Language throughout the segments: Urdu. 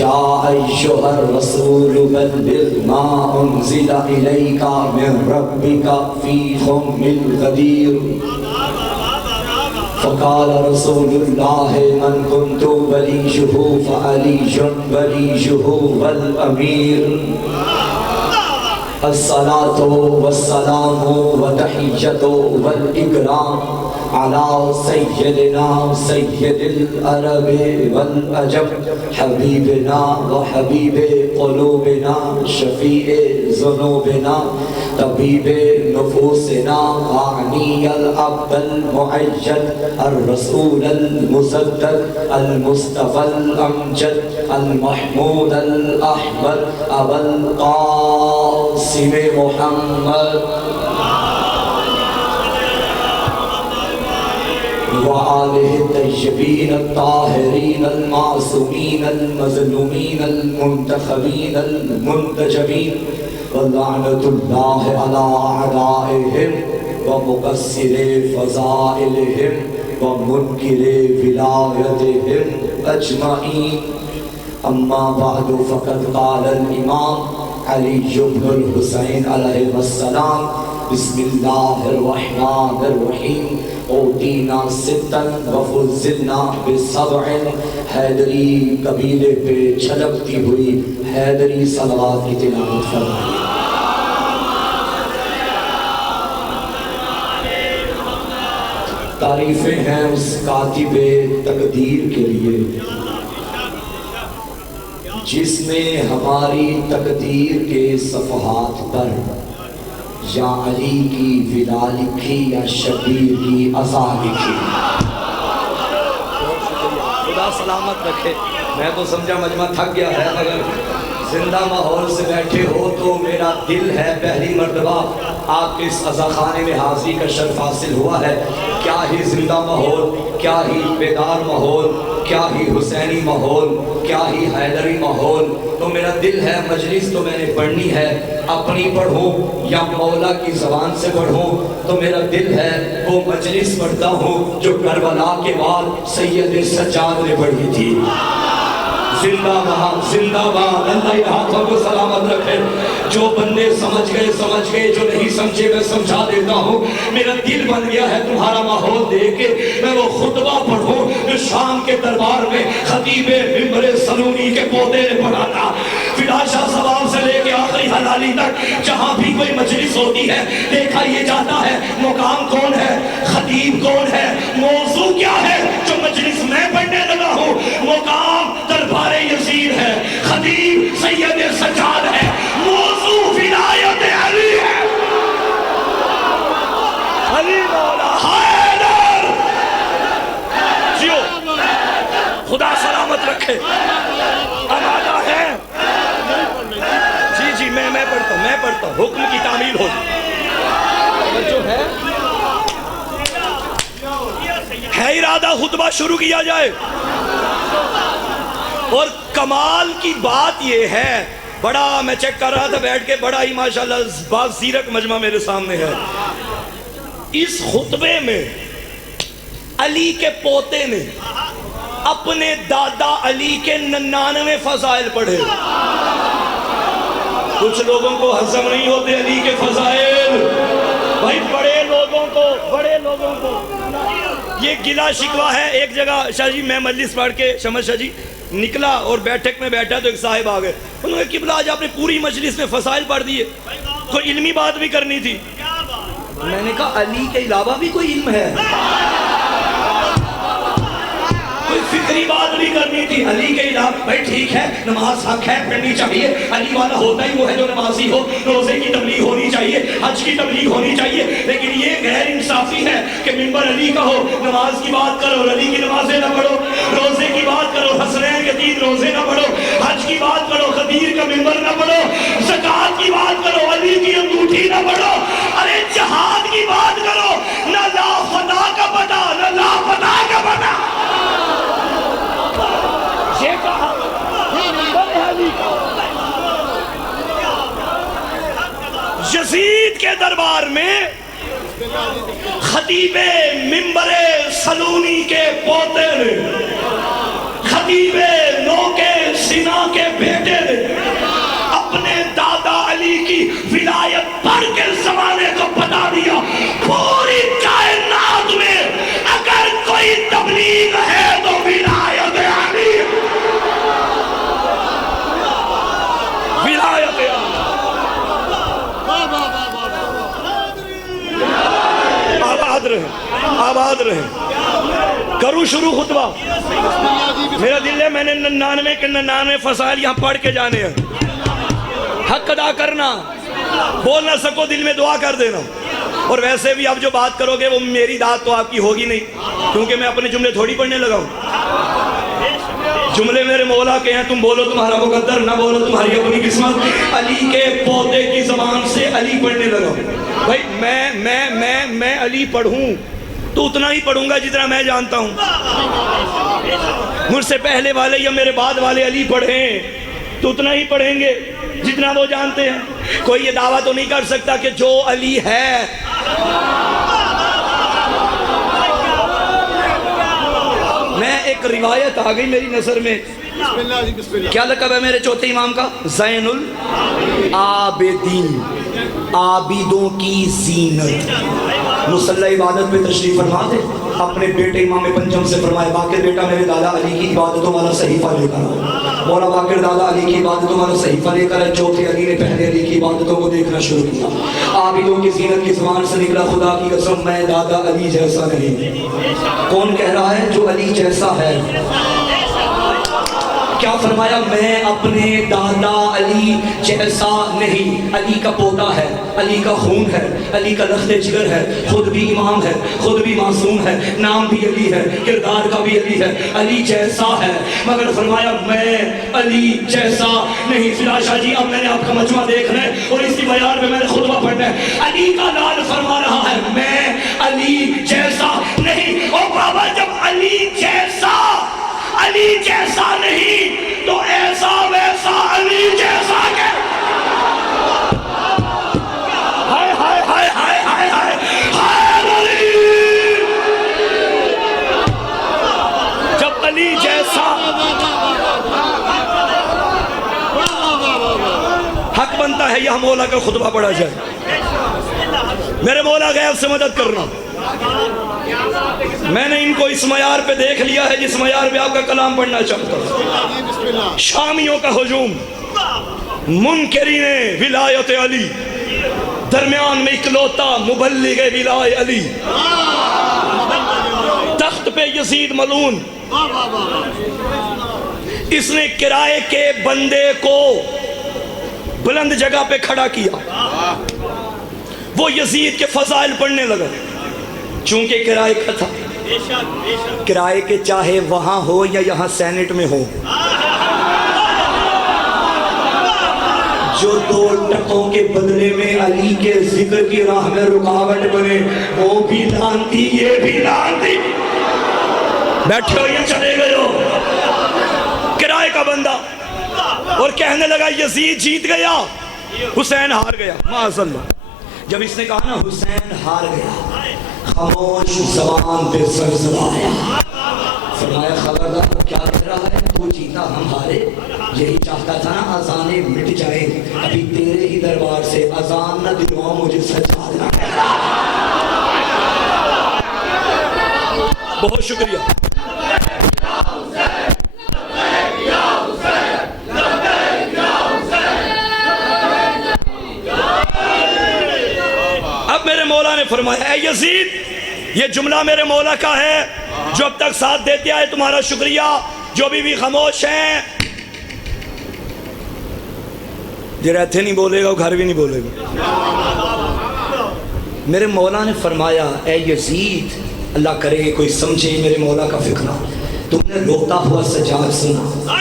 یا ایھا الرسول بلغ ما انزل الیک من ربک فی ام الغدیر فقال رسول اللہ من کنت ولیہ فعلی ولیہ والامیر الصلاة والسلام وتحیۃ والاکرام علی سیدنا سید العرب والعجم حبیبنا وحبیب قلوبنا شفیع ذنوبنا طبیب نفوسنا اعنی العبد المعید الرسول المصدق المصطفى الامجد المحمود الاحمد ابا القاسم محمد وآلہ الطیبین الطاہرین المعصومین المظلومین المنتخبین المنتجبین ولعنۃ اللہ علی اعدائہم ومقصر فضائلہم ومنکر ولایتہم اجمعین اما بعد فقد قال الامام علی بن الحسین علیہ السلام بسم اللہ الرحمن الرحیم اوتینا ستا وفضلنا بسبع حیدری قبیلے پہ چھلکتی ہوئی حیدری صلوات کی تلاوت فرمائیے۔ تعریفیں ہیں اس کاتب تقدیر کے لیے جس نے ہماری تقدیر کے صفحات پر یا علی کی ودا لکھی یا شبیر کی عزا لکھی۔ خدا سلامت رکھے۔ میں تو سمجھا مجمع تھک گیا ہے، اگر زندہ ماحول سے بیٹھے ہو تو میرا دل ہے پہلی مرتبہ آپ کے اس عزا خانے میں حاضری کا شرف حاصل ہوا ہے۔ کیا ہی زندہ ماحول، کیا ہی بیدار ماحول، کیا ہی حسینی ماحول، کیا ہی حیدری ماحول۔ تو میرا دل ہے مجلس تو میں نے پڑھنی ہے، اپنی پڑھوں یا مولا کی زبان سے پڑھوں، تو میرا دل ہے وہ مجلس پڑھتا ہوں جو کربلا کے بعد سید سجاد نے پڑھی تھی۔ زندہ باد، زندہ باد، اللہ یہ ہاتھوں کو سلامت رکھے۔ جو بندے سمجھ گئے، جو نہیں سمجھے میں سمجھا دیتا ہوں۔ میرا دل بن گیا ہے تمہارا ماحول دیکھ کے میں وہ خطبہ پڑھوں جو شام کے دربار میں خطیب ممبر سلونی کے پودے نے پڑھا تھا۔ فلاشا ثواب سے لے کے آخری حلالی تک جہاں بھی کوئی مجلس ہوتی ہے دیکھا یہ جاتا ہے مقام کون ہے، خطیب کون ہے، موضوع کیا ہے۔ جو مجلس میں پڑھنے لگا ہوں مقام دربار یزید ہے، خطیب سید سجاد ہے، موضوع ولایت علی ہے۔ علی مولا حیدر جیو، خدا سلامت رکھے۔ آمادہ ہے؟ جی میں پڑھتا ہوں، حکم کی تعمیل ہو جو ہے ارادہ خطبہ شروع کیا جائے۔ اور کمال کی بات یہ ہے، بڑا میں چیک کر رہا تھا بیٹھ کے، بڑا ہی ماشاءاللہ باغ زیرک مجمع میرے سامنے ہے۔ اس خطبے میں علی کے پوتے نے اپنے دادا علی کے 99 فضائل پڑھے۔ کچھ لوگوں کو ہضم نہیں ہوتے علی کے فضائل، بھائی بڑے لوگوں کو یہ گلہ شکوہ ہے۔ ایک جگہ شاہ جی میں مجلس پڑھ کے شمس شاہ جی نکلا اور بیٹھک میں بیٹھا تو ایک صاحب آگئے، انہوں نے قبلہ آج آپ نے پوری مجلس میں فضائل پڑھ دیے، کوئی علمی بات بھی کرنی تھی۔ میں نے کہا علی کے علاوہ بھی کوئی علم ہے، کوئی فکری بات بھی کرنی تھی۔ علی کے علاوہ بھائی ٹھیک ہے نماز حق ہے پڑھنی چاہیے، علی والا ہوتا ہی وہ ہے جو نمازی ہو، روزے کی تبلیغ ہونی چاہیے، حج کی تبلیغ ہونی چاہیے، لیکن یہ غیر انصافی ہے کہ ممبر علی کا ہو، نماز کی بات کرو اور علی کی نمازیں نہ پڑھو، روزے کی بات کرو حسنین کے 3 روزے نہ پڑھو، حج کی بات کرو خدیر کا ممبر نہ پڑھو، زکوٰۃ کی بات کرو علی کی انگوٹھی نہ پڑھو، ارے جہاد کی بات کرو نہ لا فتح کا پتہ نہ لا فتح کا پتہ۔ یہ کہا یزید کے دربار میں خطیب ممبر سلونی کے پوتے نے، خطیب نو کے سنا کے رہے، آباد رہے۔ کروں شروع خطبہ؟ میرا دل ہے میں نے 99 کے 99 فضائل یہاں پڑھ کے جانے ہیں۔ حق ادا کرنا، بول نہ سکو دل میں دعا کر دینا۔ اور ویسے بھی اب جو بات کرو گے وہ میری داد تو آپ کی ہوگی نہیں، کیونکہ میں اپنے جملے تھوڑی پڑھنے لگا ہوں۔ جملے میرے مولا کے ہیں، تم بولو تمہارا مقدر، نہ بولو تمہاری اپنی قسمت۔ علی کے پودے کی زبان سے علی پڑھنے لگا۔ بھائی میں علی پڑھوں تو اتنا ہی پڑھوں گا جتنا میں جانتا ہوں۔ مجھ سے پہلے والے یا میرے بعد والے علی پڑھیں تو اتنا ہی پڑھیں گے جتنا وہ جانتے ہیں۔ کوئی یہ دعویٰ تو نہیں کر سکتا کہ جو علی ہے میں ایک روایت آ گئی میری نظر میں۔ کیا لقب ہے میرے چوتھے امام کا؟ زین العابدین، عابدوں کی زینت۔ مصلی عبادت پہ تشریف فرما دے، اپنے بیٹے امام پنجم سے فرمائے باقر بیٹا میرے دادا علی کی عبادتوں والا صحیفہ لے کر آؤ۔ مولا باقر دادا علی کی عبادتوں والا صحیفہ لے کر آئے۔ چوتھے علی نے پہلے علی کی عبادتوں کو دیکھنا شروع کیا۔ عابدوں کی زینت کی زبان سے نکلا خدا کی قسم میں دادا علی جیسا نہیں۔ کون کہہ رہا ہے؟ جو علی جیسا ہے۔ کیا فرمایا؟ میں اپنے دادا علی جیسا نہیں۔ علی کا پوتا ہے، علی کا خون ہے، علی کا لخت جگر ہے، خود بھی امام ہے، خود بھی معصوم ہے، نام بھی علی ہے، کردار کا بھی علی ہے، علی جیسا ہے، مگر فرمایا میں علی جیسا نہیں۔ فلا شاہ جی اب میں نے آپ کا مجمع دیکھنا ہے اور اسی بیان پہ میں نے خطبہ پڑھنا ہے۔ علی کا لال فرما رہا ہے میں علی جیسا نہیں۔ اور بابا جب علی جیسا نہیں تو ایسا ویسا علی جیسا کہ ہائے ہائے ہائے ہائے ہائے ہائے ہائے علی۔ جب علی جیسا حق بنتا ہے یہاں مولا کا خطبہ پڑھا جائے۔ میرے مولا غیب سے مدد کرنا۔ میں نے ان کو اس معیار پہ دیکھ لیا ہے جس معیار پہ آپ کا کلام پڑھنا چاہتا ہوں۔ شامیوں کا ہجوم، منکرین ولایت علی، درمیان میں اکلوتا مبلغ ولایت علی، تخت پہ یزید ملعون، اس نے کرائے کے بندے کو بلند جگہ پہ کھڑا کیا، وہ یزید کے فضائل پڑھنے لگا۔ چونکہ کرائے کا تھا، کرائے کے چاہے وہاں ہو یا یہاں سینٹ میں ہو، جو دو ٹکوں کے بدلے میں علی کے ذکر کی راہ میں رکاوٹ بنے وہ بھی لانتی یہ بھی لانتی۔ بیٹھے ہو یا چلے گئے ہو؟ کرائے کا بندہ، اور کہنے لگا یزید جیت گیا، حسین ہار گیا۔ معاذ اللہ۔ جب اس نے کہا نا حسین ہار گیا، خاموش زبان پہ زلزلہ آیا۔ فرمایا خبردار کیا کہہ رہا ہے؟ تو جیتا ہم ہارے؟ یہی چاہتا تھا نا اذانیں مٹ جائیں، ابھی تیرے ہی دربار سے اذان نہ دلواؤں مجھے سجاد نہ۔ بہت شکریہ۔ اب میرے مولا نے فرمایا اے یزید، یہ جملہ میرے مولا کا ہے جو اب تک ساتھ دیتے آئے، تمہارا شکریہ۔ جو بھی خاموش ہیں، جو رہتے نہیں بولے گا وہ گھر بھی نہیں بولے گا۔ میرے مولا نے فرمایا اے یزید، اللہ کرے کوئی سمجھے میرے مولا کا فکرہ، تم نے روتا ہوا سجاد سنا،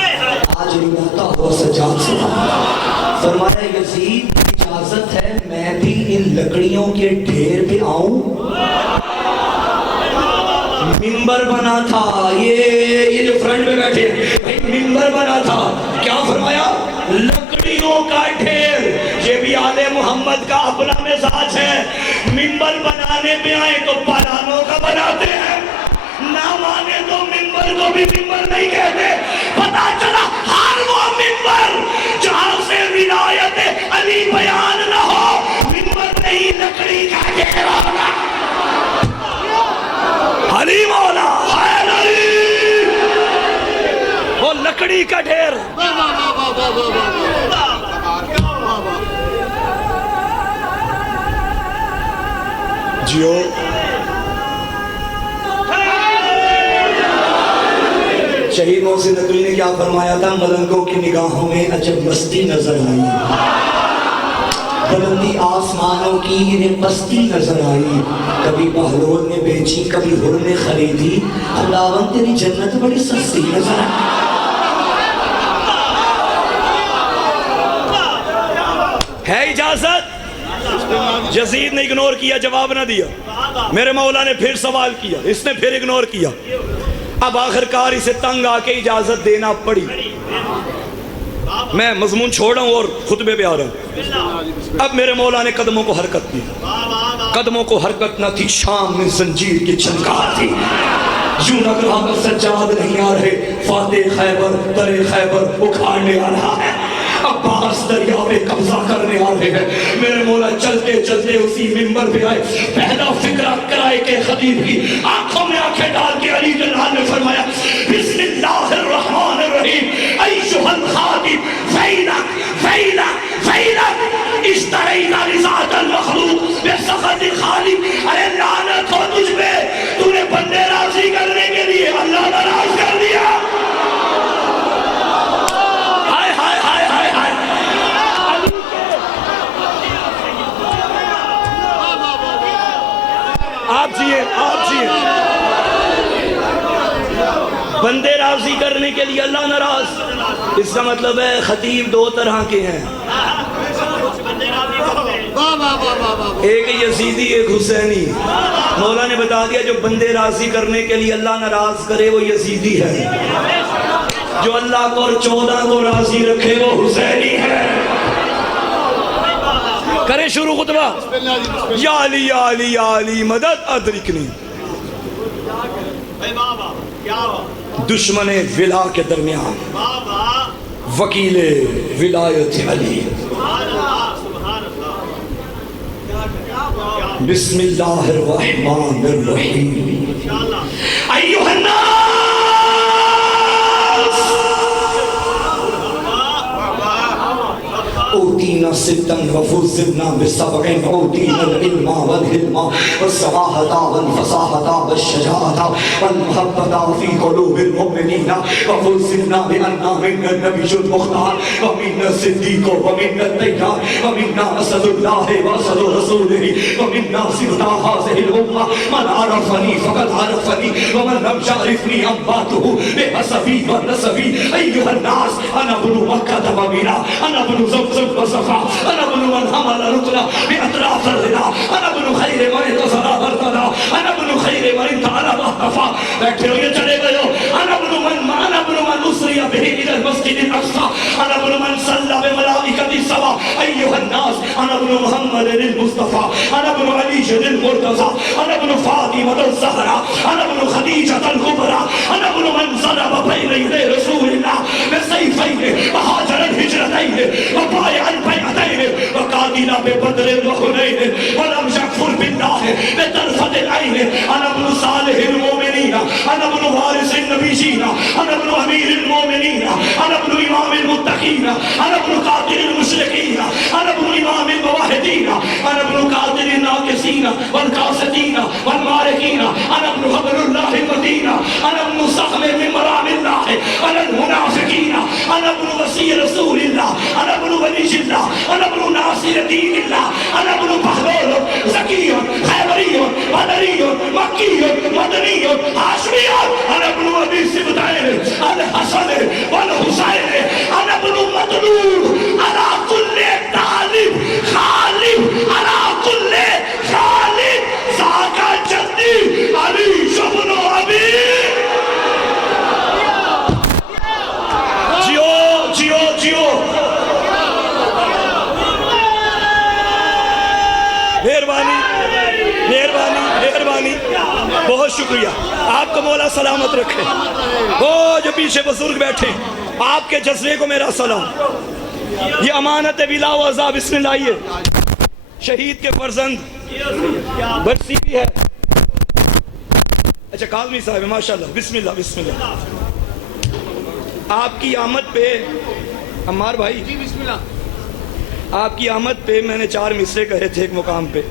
آج روتا ہوا سجاد سنا۔ فرمایا یزید اجازت ہے میں بھی ان لکڑیوں کے ڈھیر پہ آؤں؟ ممبر بنا تھا، یہ جو فرنٹ میں بیٹھے ممبر بنا تھا، کیا فرمایا؟ لکڑیوں کا ڈھیر۔ یہ بھی آل محمد کا اپنا مزاج ہے، ممبر بنانے پہ آئے تو پلانوں کا بناتے ہیں، نہ مانے تو ممبر کو بھی ممبر نہیں کہتے۔ پتا چلا ہر وہ ممبر جہاں سے ولایت علی بیان نہ ہو، ممبر نہیں لکڑی کا ڈھیر ہوگا۔ علی مولا حیدر علی، وہ لکڑی کا ڈھیر۔ جیو شہید محسن نقوی نے کیا فرمایا تھا؟ ملنگوں کی نگاہوں میں عجب مستی نظر آئی، بلندی آسمانوں کی انہیں پستی نظر آئی، کبھی بہلول نے بیچی کبھی ہر نے خریدی، خداوند تیری جنت بڑی سستی نظر آئی۔ ہے اجازت؟ یزید نے اگنور کیا، جواب نہ دیا۔ میرے مولا نے پھر سوال کیا، اس نے پھر اگنور کیا۔ اب آخرکار اسے تنگ آ کے اجازت دینا پڑی۔ میں مضمون چھوڑا ہوں اور خطبے پہ آ رہا ہوں۔ اب میرے مولا نے قدموں کو حرکت دی، قدموں کو حرکت نہ تھی، شام میں زنجیر کی چھنکار تھی۔ یوں لگ رہا کہ سجاد نہیں آ رہے، فاتح خیبر در خیبر اکھاڑنے آ رہا ہے، عباس دریا پہ قبضہ کرنے آ رہے ہیں۔ میرے مولا چلتے چلتے اسی منبر پہ آئے، پہلا فکرہ کرائے کے خطیب کی آنکھوں میں آنکھیں ڈال کے علی جلال نے فرمایا بسم اللہ الرحمن الرحیم ایھا الخاطب فینک فینک فینک اشترینا لذات المخلوق بسخط الخالق۔ ارے لعنت ہو تجھ پہ، تو نے بندے راضی کرنے کے لیے اللہ ناراض کر دیا۔ آپ جیئے، آپ جیئے۔ بندے راضی کرنے کے لیے اللہ ناراض، اس کا مطلب ہے خطیب دو طرح کے ہیں، ایک یزیدی ایک حسینی۔ مولا نے بتا دیا جو بندے راضی کرنے کے لیے اللہ ناراض کرے وہ یزیدی ہے، جو اللہ کو اور 14 کو راضی رکھے وہ حسینی ہے۔ کرے شروع خطبہ، یا علی یا علی یا علی مدد ادرکنی۔ دشمن ولا کے درمیان وکیل ولایت علی۔ بسم اللہ الرحمن الرحیم ایھا الناس اوتینا ستا وفزنا بسبع، اوتینا العلم والحلم والصراحة والفصاحة والشجاعة والمحبة في قلوب المؤمنين، وفزنا بأننا منا النبي المختار ومنا الصديق ومنا الديان ومنا أسد الله وأسد رسوله ومنا سبطا هذه الأمة، من عرفني فقد عرفني ومن لم يعرفني أنباته بحسبي ونسبي۔ أيها الناس أنا ابن مكة ومنى، أنا ابن زمزم وصفا، أنا ابن من حمل ركنا بأطراف الغنا، أنا ابن خير من انتصر برتنا، أنا ابن خير من انتعلى مهتفا۔ بیٹھے ہو یہ چلے گئے ہو۔ أنا ابن من أسري به إلى المسجد الأقصى، أنا ابن من صلى بملائكة السماء۔ أيها الناس أنا ابن محمد المصطفى، أنا ابن علي المرتضى، أنا ابن فاطمة الزهراء، أنا ابن خديجة الكبرى، أنا ابن من ضرب بين يدي رسول الله بسيفين وهاجر الهجرتين وبايع البيعتين وقاتل ببدر وحنين ولم يكفر بالله بطرفة العين۔ أنا ابن صالح المؤمنين، أنا ابن وارث النبيين، أنا ابن أمير المؤمنين، أنا ابن إمام المتقين، أنا ابن قاتل المشركين، أنا ابن إمام الموحدين، أنا ابن قاتل الناكسين والقاسدين والماركين، أنا ابن خبر الله المتين، أنا ابن صخم من مرام الله على المنافقين، أنا ابن وصي رسول الله، أنا ابن ولي الله، أنا ابن ناصر دين الله، أنا ابن بهلول زكي خيبري بدري مكي مدني هاشمي، أنا ابن أبي سبتين الحسن والحسين، أنا ابن مطلوب على كل طالب خالب، على كل خالب ذاك جدي علي بن أبي۔ جیو جیو جیو، مہربانی مہربانی مہربانی، بہت شکریہ۔ آپ کو مولا سلامت رکھے۔ وہ جو پیچھے بزرگ بیٹھے آپ کے جذبے کو میرا سلام۔ یہ امانت بلا وضع، بسم اللہ۔ یہ شہید کے فرزند برسی بھی ہے، اچھا کاظمی صاحب ماشاءاللہ، بسم اللہ بسم اللہ۔ آپ کی آمد پہ عمار بھائی، بسم اللہ، آپ کی آمد پہ میں نے 4 مصرے کہے تھے ایک مقام پہ۔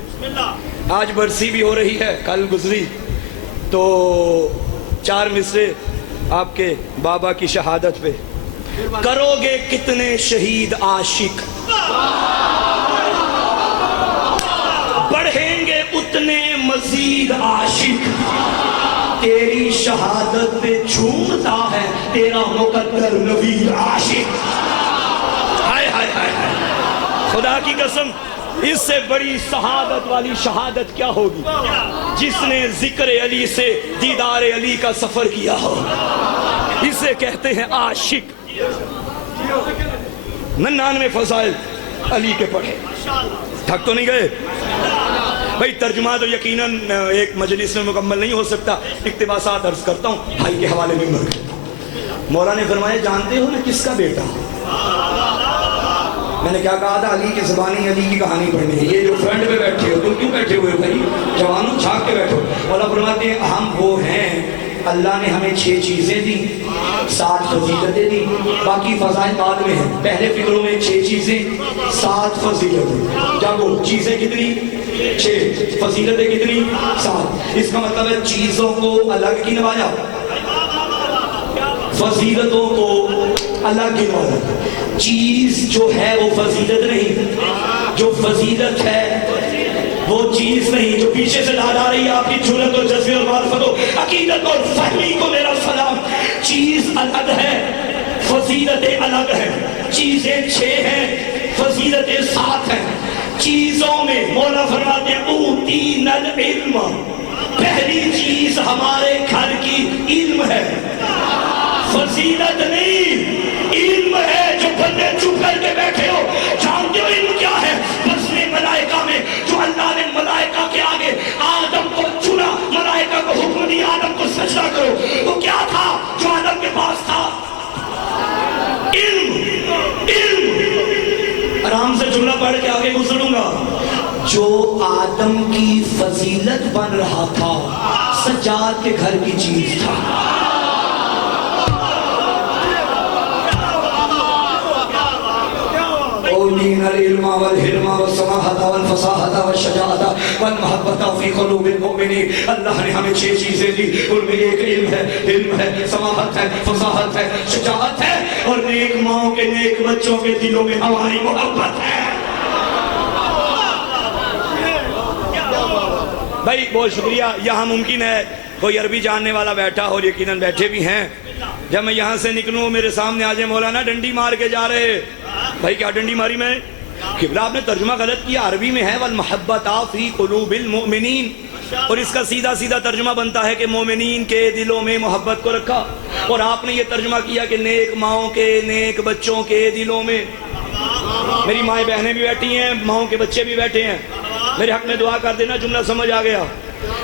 آج برسی بھی ہو رہی ہے، کل گزری، تو 4 مصرے آپ کے بابا کی شہادت پہ کرو گے کتنے شہید عاشق، بڑھیں گے اتنے مزید عاشق، تیری شہادت پہ جھومتا ہے تیرا مقدر نوید عاشق۔ ہائے ہائے ہائے ہائے، خدا کی قسم اس سے بڑی شہادت والی شہادت کیا ہوگی جس نے ذکر علی سے دیدار علی کا سفر کیا ہو، اسے کہتے ہیں عاشق۔ 99 فضائل علی کے پڑھے، تھک تو نہیں گئے بھائی؟ ترجمہ تو یقیناً ایک مجلس میں مکمل نہیں ہو سکتا، اقتباسات عرض کرتا ہوں، بھائی کے حوالے میں مر کرتا ہوں۔ مولا نے فرمایا جانتے ہو نا کس کا بیٹا؟ میں نے کیا کہا تھا؟ علی کی زبانی علی کی کہانی پڑھنی ہے۔ یہ جو فرنٹ پہ بیٹھے ہو تم کیوں بیٹھے ہوئے بھائی؟ جوانوں چھاک کے بیٹھو۔ مولا فرماتے ہیں ہم وہ ہیں، اللہ نے ہمیں 6 چیزیں دی، 7 فضیلتیں دی، باقی فضائل بعد میں ہیں۔ پہلے فکروں میں 6 چیزیں 7 فضیلتیں، جب وہ چیزیں کتنی 6، فضیلتیں کتنی 7۔ اس کا مطلب ہے چیزوں کو الگ گنوایا، فضیلتوں کو الگ گنوایا۔ چیز جو ہے وہ فضیلت نہیں، جو فضیلت ہے وہ چیز نہیں۔ جو پیچھے سے ڈال آ رہی ہے آپ کی جرأت اور جذبے اور معرفت و عقیدت اور فہمی کو میرا سلام۔ چیز الگ ہے، فضیلتیں الگ ہیں۔ چیزیں 6 ہیں، فضیلتیں 7 ہیں۔ چیزوں میں مولا فرماتے ہیں اوتینا العلم، پہلی چیز ہمارے گھر کی علم ہے، فضیلت نہیں، علم ہے۔ جو بندے چپ کر کے بیٹھے ہو، جانتے ہو علم کیا ہے؟ بس میں ملائکہ میں جو اللہ نے ملائکہ کے آگے آدم کو چنا، ملائکہ کو حکم دیا آدم کو سجدہ کرو، وہ کیا تھا جو آدم کے پاس تھا؟ علم۔ علم، آرام سے جملہ پڑھ کے آگے گزروں گا۔ جو آدم کی فضیلت بن رہا تھا سجاد کے گھر کی چیز تھا۔ أوتينا العلم والحلم والسماحة والفصاحة والشجاعة والمحبة في قلوب المؤمنين۔ اللہ نے ہمیں 6 چیزیں دی، ان میں ایک علم ہے، سماحت ہے، فصاحت ہے، شجاعت ہے، اور نیک ماؤں کے نیک بچوں کے دلوں میں ہماری محبت ہے۔ بھائی بہت شکریہ۔ یہاں ممکن ہے کوئی عربی جاننے والا بیٹھا اور یقیناً بیٹھے بھی ہیں، جب میں یہاں سے نکلوں میرے سامنے آ جائے مولانا ڈنڈی مار کے جا رہے۔ بھائی کیا ڈنڈی ماری میں؟ قبلہ آپ نے ترجمہ غلط کیا، عربی میں ہے وَالْمَحَبَّةَ فِي قُلُوبِ الْمُؤْمِنِينَ، اور اس کا سیدھا سیدھا ترجمہ بنتا ہے کہ مومنین کے دلوں میں محبت کو رکھا، اور آپ نے یہ ترجمہ کیا کہ نیک ماؤں کے نیک بچوں کے دلوں میں۔ میری مائیں بہنیں بھی بیٹھی ہیں، ماؤں کے بچے بھی بیٹھے ہیں، میرے حق میں دعا کر دینا، جملہ سمجھ آ گیا۔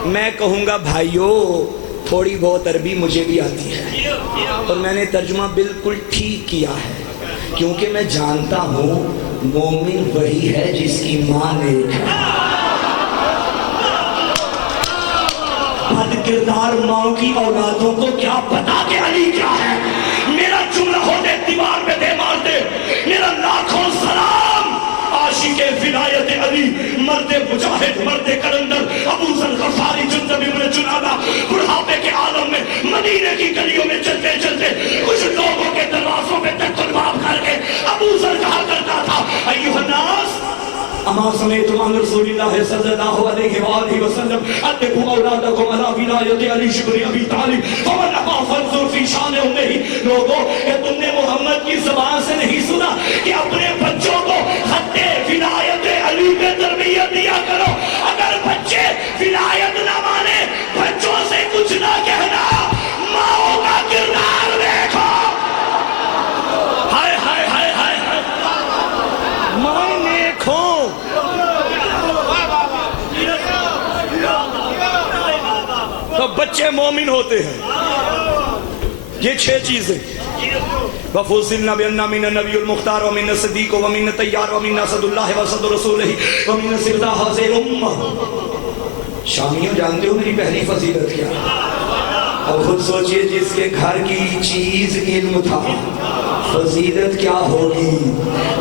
میں کہوں گا بھائیو تھوڑی بہت عربی مجھے بھی آتی ہے، اور میں نے ترجمہ بالکل ٹھیک کیا ہے، کیونکہ میں جانتا ہوں مومن وہی ہے جس کی ماں نیک ہے۔ بد کردار ماں کی اولادوں کو کیا پتا کہ علی کیا ہے؟ میرا جملہ ہوتے دیوار پہ دے مارتے، میرا لاکھوں سلام عاشق ولایت علی، مرد مجاہد، مرد کلندر، ابو ذر غفاری جندب ابن جنادہ، بڑھاپے کے عالم میں مدینے کی گلیوں میں چلتے چلتے کچھ لوگوں کے دروازوں پہ تک باب کر کے ابو ذر کہا کرتا تھا ایھا الناس اما سمعتم عن رسول اللہ صلی اللہ علیہ وآلہ وسلم ادبوا اولادکم علی ولایت علی شبر ابی طالب فمن ابا فانظر فی شان امہ۔ لوگوں کہ تم نے محمد کی زبان سے نہیں سنا کہ اپنے بچوں کو خط ولایت علی پہ تربیت دیا کرو۔ اگر بچے ولایت نہ مانے، بچوں سے کچھ نہ کہنا، ماؤں کا کردار دیکھو۔ ہائے ہائے ہائے ہائے ہائے، ماں نیک ہو، تو بچے مومن ہوتے ہیں۔ یہ 6 چیزیں وَفُصِّلْنَا بِأَنَّا مِنَ النَّبِيُّ الْمُخْتَارُ وَمِنَ الصِّدِّيقُ وَمِنَ الطَّيَّارُ وَمِنَ أَسَدُ اللَّهِ وَأَسَدُ رَسُولِهِ وَمِنَ سِرْدَا هَذِهِ الْأُمَّةِ۔ شامیوں جانتے ہو میری پہلی فضیلت کیا؟ اب خود سوچئے جس کے گھر کی چیز علم تھا، فضیلت کیا ہوگی؟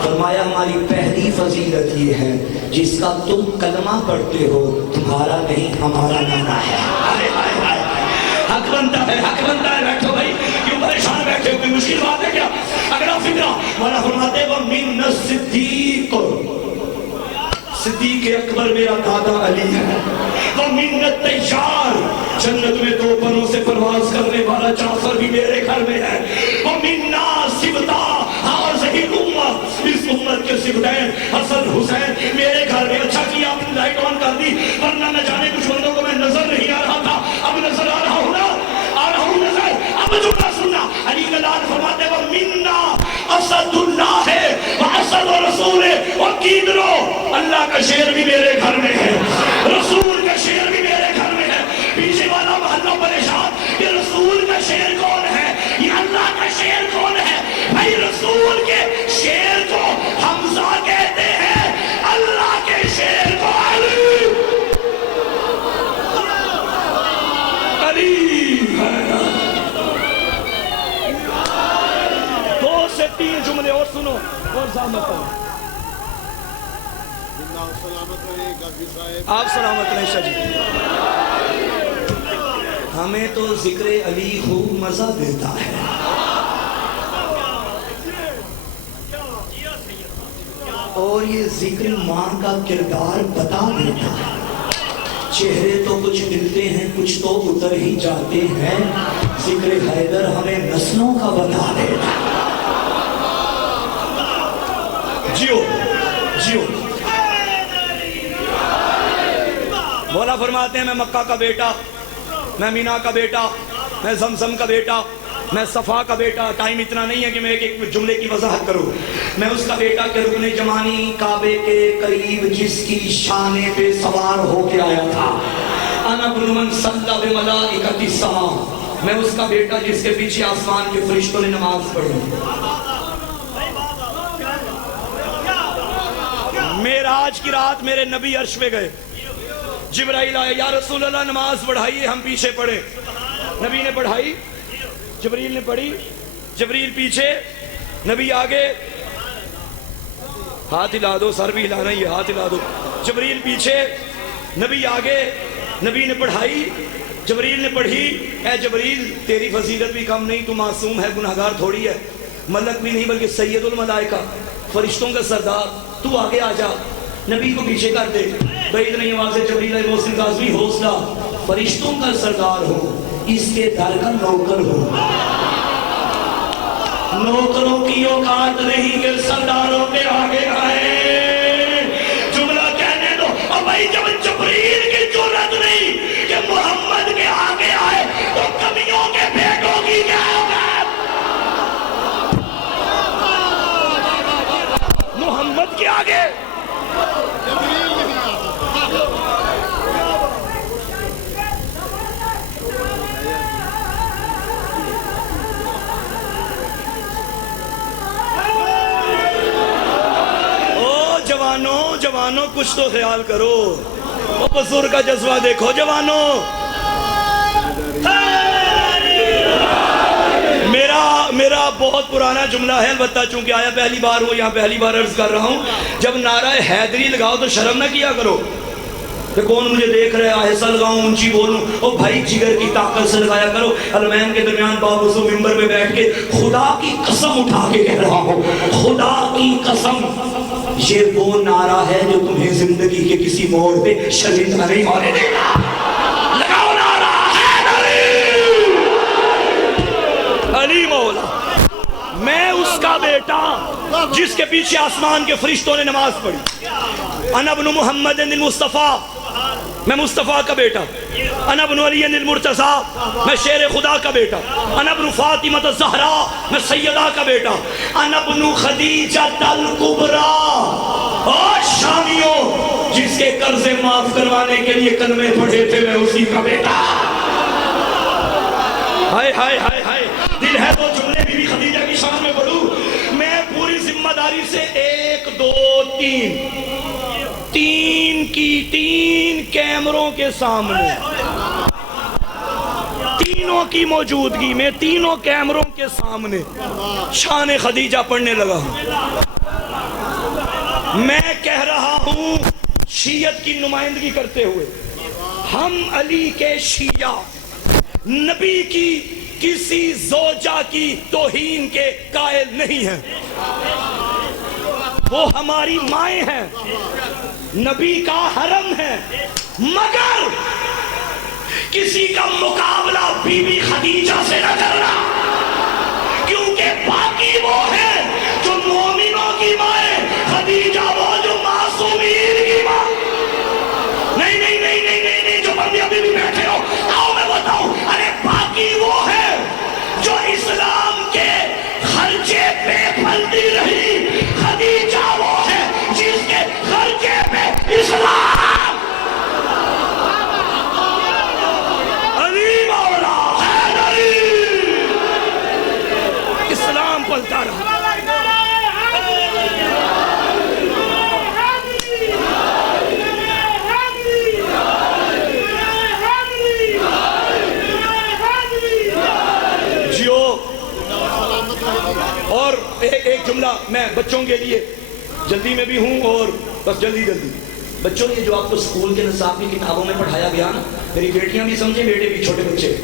فرمایا ہماری پہلی فضیلت یہ ہے جس کا تم کلمہ پڑھتے ہو تمہارا نہیں ہمارا نانا ہے۔ حق بنتا ہے، حق بنتا ہے، بیٹھو بھائی۔ پریشان بیٹھے ہو، کوئی مشکل بات ہے کیا؟ اگلا فکرہ مولا فرماتے ہیں وَمِنَ الصِّدِّيقِ، صدیق اکبر میرا دادا علی ہے، وَمِنَ الطَّيَّارِ، جنت میں دو پروں سے پرواز کرنے والا جعفر بھی میرے گھر میں ہے، وَمِنَّا سِبْطَا، اور ظہیر امت، اس امت کے سبتین حسن حسین میرے گھر میں۔ اچھا کیا آپ نے لائٹ آن کر دی، ورنہ نہ جانے کچھ بندوں کو میں نظر نہیں آ رہا تھا، اب نظر آ رہا ہوں نا، آ رہا ہوں نظر، اب جملہ سننا، علی کا لال فرماتے ہیں وَمِنَّا اسد اللہ ہے واسد رسول ہے، وَقِیدرو، اللہ کا شعر بھی میرے گھر میں ہے، رسول کا شعر بھی میرے گھر میں ہے۔ پیچھے والا محلہ پریشان کہ رسول کا شعر کون ہے، یہ اللہ کا شعر کون ہے؟ بھائی رسول کے شعر کو حمزہ کہتے ہیں، اللہ کے شعر کو علی، علی ہے۔ 2 سے 3 جملے اور سنو اور زحمت کرو۔ آپ سلامت رہیں شاہ جی۔ ہمیں تو ذکر علی خوب مزہ دیتا ہے، اور یہ ذکر ماں کا کردار بتا دیتا ہے۔ چہرے تو کچھ ملتے ہیں، کچھ تو اتر ہی جاتے ہیں، ذکر حیدر ہمیں نسلوں کا بتا دیتا ہے۔ جیو جیو۔ مولا فرماتے ہیں میں مکہ کا بیٹا، میں مینا کا بیٹا، میں زمزم کا بیٹا، میں صفا کا بیٹا۔ ٹائم اتنا نہیں ہے کہ میں ایک جملے کی وضاحت کروں۔ میں اس کا بیٹا کہ رکن جمانی کعبے کے قریب جس کی شانے پہ سوار ہو کے آیا تھا، انا ابن من صلی بملائکۃ السماء، میں اس کا بیٹا جس کے پیچھے آسمان کے فرشتوں نے نماز پڑھی۔ معراج کی رات میرے نبی عرش پہ گئے، جبرائیل آئے، یا رسول اللہ نماز پڑھائیے، ہم پیچھے پڑھے۔ نبی نے پڑھائی، جبریل نے پڑھی، جبریل پیچھے، نبی آگے، ہاتھ ہلا دو، سر بھی ہلانا ہی ہے، ہاتھ ہلا دو۔ جبریل پیچھے، نبی آگے، نبی نے پڑھائی، جبریل نے پڑھی۔ اے جبریل تیری فضیلت بھی کم نہیں، تو معصوم ہے، گناہگار تھوڑی ہے، ملک بھی نہیں بلکہ سید الملائکہ، فرشتوں کا سردار، تو آگے آ جا، نبی کو پیچھے کر دے۔ بعید نہیں آواز ہے جبریل علیہ محسن کاظمی حوصلہ، فرشتوں کا سردار ہو، اس کے در کا نوکر ہو۔ نوکروں کی اوقات نہیں کہ سرداروں کے آگے آئے۔ جملہ کہنے دو، اور بھائی جب جبریل کی جرات نہیں کہ محمد کے آگے آئے تو کمیوں کے بیٹوں کی کیا ہوگا؟ محمد کے آگے جوانوں کچھ تو خیال کرو، وہ بزرگ کا جذبہ دیکھو جوانوں۔ میرا بہت پرانا جملہ ہے، البتہ چونکہ آیا پہلی بار ہو، یہاں پہلی بار عرض کر رہا ہوں، جب نعرہ حیدری لگاؤ تو شرم نہ کیا کرو کہ کون مجھے دیکھ رہے، آہستہ لگاؤں اونچی بولوں، او بھائی جگر کی طاقت سے لگایا کرو۔ علمین کے درمیان باوضو منبر پہ بیٹھ کے خدا کی قسم اٹھا کے کہہ رہا ہوں، خدا کی قسم، یہ وہ نعرہ ہے جو تمہیں زندگی کے کسی موڑ پہ شرمندہ نہیں ہونے دے گا۔ لگاؤ نعرہ حیدری، علی مولا۔ میں اس کا بیٹا جس کے پیچھے آسمان کے فرشتوں نے نماز پڑھی۔ انا ابن محمد المصطفیٰ، میں مصطفیٰ کا بیٹا۔ انا ابن علی المرتضیٰ، میں شیر خدا کا بیٹا۔ انا ابن فاطمہ الزہرا، میں سیدہ کا بیٹا۔ انا ابن خدیجہ الکبریٰ، اور شامیوں جس کے قرض معاف کروانے کے لیے کلمے پڑھے تھے، میں اسی کا بیٹا۔ ہائے ہائے ہائے ہائے، دل ہے تو جملے بی خدیجہ کی شان میں پڑھوں۔ میں پوری ذمہ داری سے 1 2 3 کیمروں کے سامنے، تینوں کی موجودگی میں، تینوں کیمروں کے سامنے شان خدیجہ پڑھنے لگا ہوں۔ میں کہہ رہا ہوں شیعت کی نمائندگی کرتے ہوئے، ہم علی کے شیعہ، نبی کی کسی زوجہ کی توہین کے قائل نہیں ہیں، وہ ہماری مائیں ہیں، نبی کا حرم ہے، مگر کسی کا مقابلہ بی بی خدیجہ سے نہ کرنا، کیونکہ باقی وہ ہے جو مومنوں کی مائیں، خدیجہ وہ جو معصومین کی ماں۔ نہیں نہیں نہیں نہیں نہیں نہیں، جو بندے ابھی بھی بیٹھے ہو آؤ میں بتاؤں، ارے باقی وہ ہے جو اسلام کے خرچے پہ پھلتی رہی، خدیجہ وہ ہے جس کے خرچے پہ اسلام، علی مولا حیدری، اسلام پلتا رہا۔ اور ایک جملہ میں بچوں کے لیے، جلدی میں بھی ہوں اور بس جلدی بچوں یہ جو آپ کو اسکول کے نصاب کی کتابوں میں پڑھایا گیا نا، میری بیٹیاں بھی سمجھیں بیٹے بھی، چھوٹے بچے،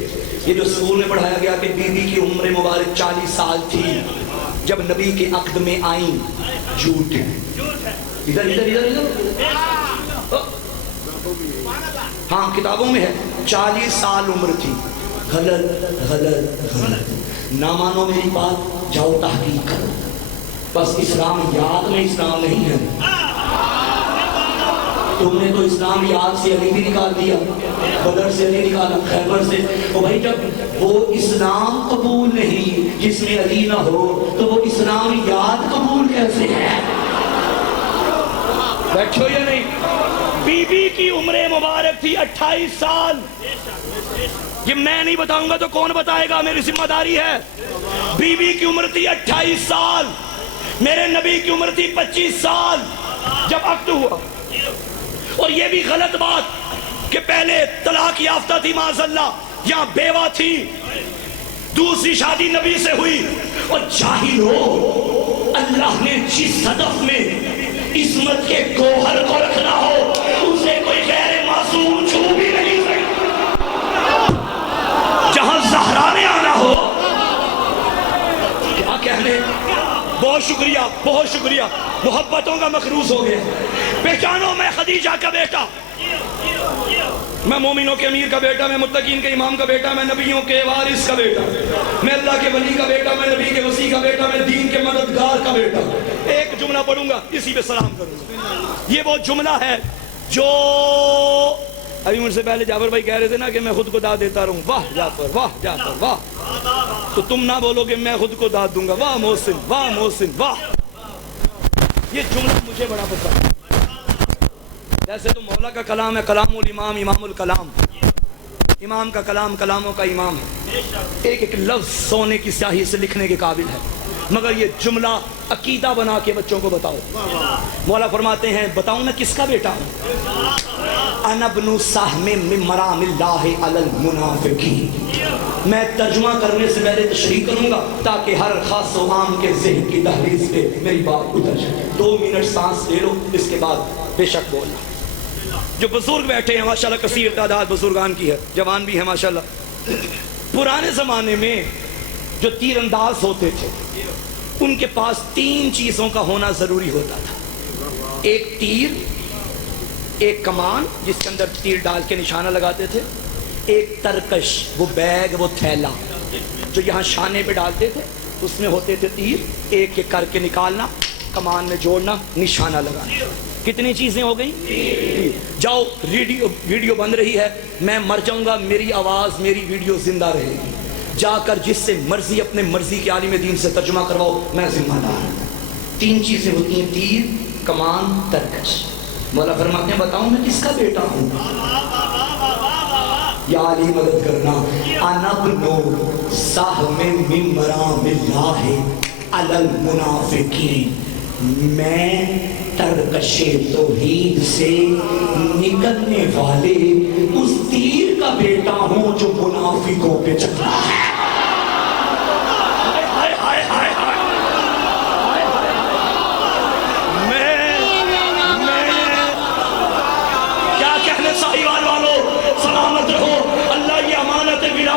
یہ جو اسکول میں پڑھایا گیا کہ بی بی کی عمر مبارک 40 سال تھی جب نبی کے عقد میں آئیں، جھوٹ ہے، ادھر ہاں کتابوں میں ہے 40 سال عمر تھی، غلط، نہ مانو میری بات، جاؤ تحقیق کرو، بس اسلام یاد میں اسلام نہیں ہے، تم نے تو اسلام یاد سے علی بھی نکال دیا، بدر سے علی نکالا، خیبر سے، تو بھائی جب وہ اسلام قبول نہیں جس میں علی نہ ہو تو وہ اسلام یاد قبول کیسے ہے؟ بیٹھو یا نہیں؟ بی بی کی عمر مبارک تھی 28 سال، یہ میں نہیں بتاؤں گا تو کون بتائے گا، میری ذمہ داری ہے۔ بی بی کی عمر تھی 28 سال، میرے نبی کی عمر تھی 25 سال جب عقد ہوا، اور یہ بھی غلط بات کہ پہلے طلاق یافتہ تھی معاذ اللہ، یہاں بیوہ تھی، دوسری شادی نبی سے ہوئی، اور جاہلو اللہ نے جس ہدف میں عصمت کے گوہر کو رکھنا ہو اسے کوئی غیر معصوم چھو بھی نہیں سکتا، جہاں زہرا نے آنا ہو، کیا کہنے، بہت شکریہ، محبتوں کا مخروص ہو گیا، پہچانو میں خدیجہ کا بیٹا، میں مومنوں کے امیر کا بیٹا، میں متقین کے امام کا بیٹا، میں نبیوں کے وارث کا بیٹا، میں اللہ کے ولی کا بیٹا، میں نبی کے وصی کا بیٹا، میں دین کے مددگار کا بیٹا۔ ایک جملہ پڑھوں گا، اسی پہ سلام کروں گا، یہ وہ جملہ ہے جو ابھی مجھ سے پہلے جعفر بھائی کہہ رہے تھے نا کہ میں خود کو داد دیتا رہوں، واہ جعفر واہ، تو تم نہ بولو کہ میں خود کو داد دوں گا، واہ محسن واہ، یہ جملہ مجھے بڑا پسند ہے۔ جیسے تو مولا کا کلام ہے، کلام الامام امام الکلام، امام کا کلام کلاموں کا امام ہے، ایک ایک لفظ سونے کی سیاہی سے لکھنے کے قابل ہے، مگر یہ جملہ عقیدہ بنا کے بچوں کو بتاؤ۔ مولا فرماتے ہیں بتاؤں میں کس کا بیٹا ہوں؟ انا ابن سہم من مرام اللہ علی المنافقین۔ میں ترجمہ کرنے سے پہلے تشریح کروں گا تاکہ ہر خاص و عام کے ذہن کی دہلیز پہ میری بات اتر جائے۔ 2 منٹ سانس لے لو، اس کے بعد بے شک بولنا۔ جو بزرگ بیٹھے ہیں ماشاءاللہ کثیر تعداد بزرگان کی ہے، جوان بھی ہیں ماشاءاللہ، پرانے زمانے میں جو تیر انداز ہوتے تھے ان کے پاس 3 چیزوں کا ہونا ضروری ہوتا تھا، ایک تیر، ایک کمان جس کے اندر تیر ڈال کے نشانہ لگاتے تھے، ایک ترکش، وہ بیگ، وہ تھیلا جو یہاں شانے پہ ڈالتے تھے، اس میں ہوتے تھے تیر، ایک ایک کر کے نکالنا، کمان میں جوڑنا، نشانہ لگانا۔ کتنی چیزیں ہو گئی؟ جاؤ ویڈیو بن رہی ہے، میں مر جاؤں گا، میری آواز میری ویڈیو زندہ رہے گی، جا کر جس سے مرضی اپنے مرضی کے عالم دین سے ترجمہ کرواؤ، میں ذمہ دار ہوں۔ 3 چیزیں ہوتی ہیں، تیر، کمان، ترکش۔ مولا فرماتے ہیں بتاؤں میں کس کا بیٹا ہوں؟ یا علی مدد کرنا۔ انا ابن سہم من مرام اللہ علی المنافقین، میں ترکش توحید سے نکلنے والے اس تیر کا بیٹا ہوں جو منافقوں پہ چلا ہے۔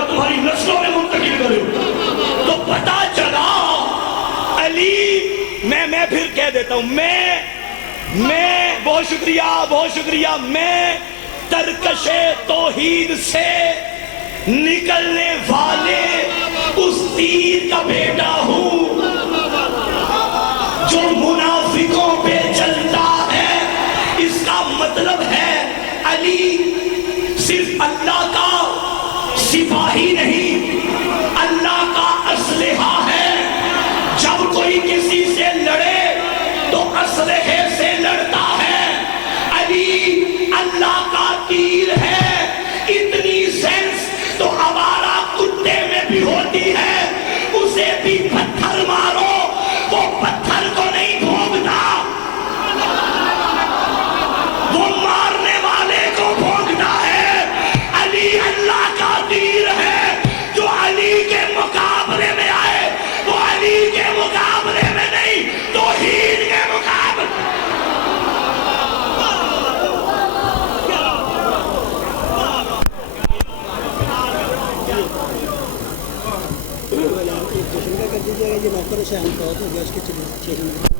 تمہاری نسلوں میں منتقل کرے۔ پھر کہہ دیتا ہوں، میں بہت شکریہ، میں ترکش توحید سے نکلنے والے اس تیر کا بیٹا ہوں جو منافقوں پہ چلتا ہے۔ اس کا مطلب ہے علی صرف اللہ کا سپاہی نہیں، اللہ کا اسلحہ ہے۔ جب کوئی کسی سے لڑے تو اسلحے سے لڑتا ہے۔ علی اللہ کا تیر ہے۔ اتنی سینس تو ہمارا کتے میں بھی ہوتی ہے، اسے بھی پتھر مارو وہ پتھر کو نہیں بھونکتا، وہ مارنے والے کو بھونکتا ہے۔ علی اللہ کا تیر ہے، جو علی کے مقابلے میں آئے وہ علی کے مقابلے میں نہیں، توحید کے مقابلے۔ کر دیجیے گا، یہ نوکر سے ہم بہت ہو گیا اس کے چلیے